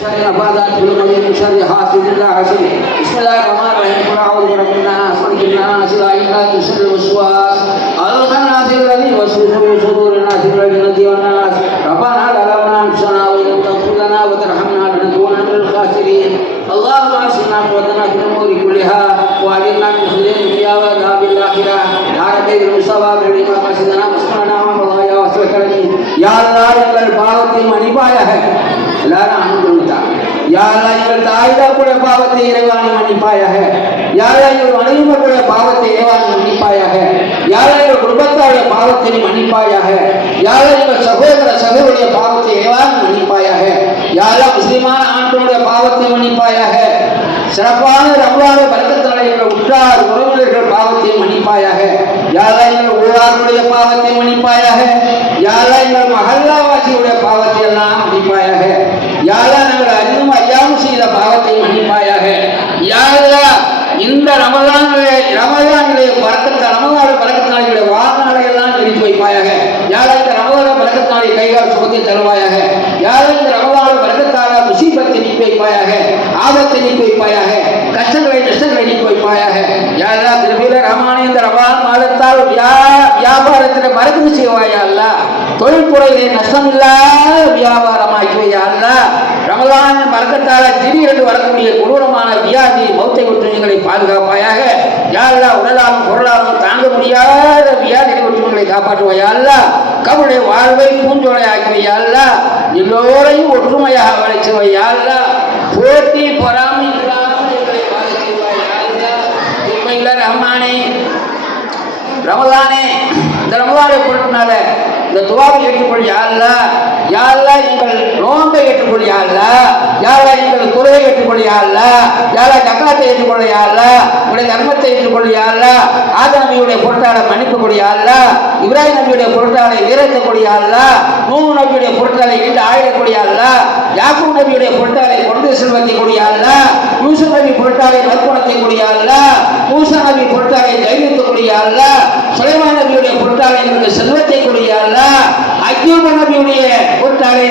نفاذات بالغيب من شر حاسد اذا حسد بسم الله الرحمن الرحيم قل اعوذ برب الناس ملك الناس اله الناس من شر الوسواس الخناس الذي يوسوس في صدور الناس من الجنه والناس ربنا ظلمنا انفسنا وان لم تغفر لنا وترحمنا لنكونن من الخاسرين اللهم اعصمنا قوتنا في الامور كلها واجرنا من خزي الدنيا وعذاب الاخره يا ربي المصطفى بما قصدنا مسلمنا ومضايا وسكرتي يا الله எங்கள் பாவத்தை மன்னிப்பாயாக எல்லாரும் அனுபவித்தா யாரா எங்கள் தாய்தாக்குடைய பாவத்தை இறைவாணி மன்னிப்பாயாக யாரா எங்கள் மனைவி மக்களுடைய பாவத்தை இறைவாணி மன்னிப்பாயாக யாரா எங்கள் குடும்பத்தாருடைய பாவத்தை மன்னிப்பாயாக யாரா எங்கள் சகோதரருடைய பாவத்தை இறைவாணி மன்னிப்பாயாக யாரா முஸ்லிமான ஆண்களுடைய பாவத்தை மன்னிப்பாயாக சிறப்பான ரமலான பரக்கத்தாலே எங்கள் உற்றார் உறவினர்கள் பாவத்தை மன்னிப்பாயாக யாரா எங்கள் ஊராருடைய பாவத்தை மன்னிப்பாயாக யாரா எங்கள் மஹல்லாவாசியுடைய பாவத்தை எல்லாம் மன்னிப்பாயாக யாரா நாங்கள் அறிந்தும் அறியாமல் செய்த பாவத்தை மன்னிப்பாயாக யாரா இந்த ரமலானிலே பரக்கத்தாளிகளுடைய வாகனங்களை எல்லாம் நிறுத்தி வைப்பாயாக யாரா இந்த ரமலான பரக்கத்தாளி கைகால் சுகத்தை தருவாயாக யாரா இந்த ரமலான பரக்கத்தால முசீபத்தை நீக்கி வைப்பாயாக ஆபத்தை நீக்கி வைப்பாயாக கஷ்டங்களை நஷ்டங்களை நீக்கி வைப்பாயாக யாரா திருபில ரஹ்மானே இந்த ரமலான் மாதத்தால் வியாபாரத்தில் பரக்கத்து செய்வாயா அல்லா தொழில்துறையிலே நஷ்டமில்லாத வியாபாரமாக்கிவையா அல்லா ரமலான் பரக்கத்தால திடீரென்று வரக்கூடிய கொடூரமான வியாதி மௌத்தை விட்டு எங்களை பாதுகாப்பாயாக யாரா உடலாலும் பொருளாலும் தாங்க முடியாத வியாதிகளை விட்டு எங்களை காப்பாற்றுவாயா அல்லா கபருடைய வாழ்வை பூஞ்சோலை ஆக்கிவையா அல்லா எல்லோரையும் ஒற்றுமையாக வளைச்சுவையா அல்லா போட்டி பொறாமை இல்லாமல் எங்களை பாதுகாப்பாயா அல்லா உண்மையில ரஹ்மானே ரமலானே இந்த ரமலானை பொறுப்பினால இந்த துவாவை ஏற்றுக்கொள் யாருலா யாருலா எங்கள் நோன்பை ஏற்றுக்கொள் யாருலா யாரா எங்கள் துறையை ஏற்றுக்கொள் யாருலா யாரா ஜக்காத்தை ஏற்றுக்கொள்ள யாருலா உடைய தர்மத்தை ஏற்றுக்கொள் யாருலா ஆதம் நபியுடைய பொருட்டாளை மன்னிப்பு கொடு யாருலா இப்ராஹிம் நபியுடைய பொருட்டாளை வீரத்தை கொடு யாருலா நூஹ் நபியுடைய பொருட்டாளை நீண்ட ஆயுத கொடு யாருலா யாக்கூப் நபியுடைய பொருட்டாளை கொண்டு செல்வத்தை கொடு யாருலா யூசுப் நபி பொருட்டாளை நற்குணத்தை கொடு யாருலா மூசா நபி பொருட்டாளை தைரியத்தை கொடு யாருலா சுலைமான் நபியுடைய பொருட்டாளை எங்களுக்கு செல்வத்தை கொடு யாருலா அய்யூப் நபியுடைய பொருட்டாளை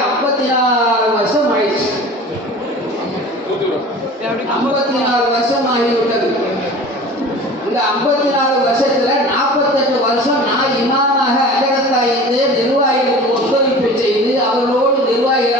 54 வருஷம் ஆயிடுச்சு 54 வருஷம் ஆகிவிட்டது இந்த 54 வருஷத்துல 48 வருஷம் நான் இமாமாக அஜரத்தா இருந்து நிர்வாகிகளுக்கு ஒத்துழைப்பு செய்து அவர்களோடு நிர்வாகிகள்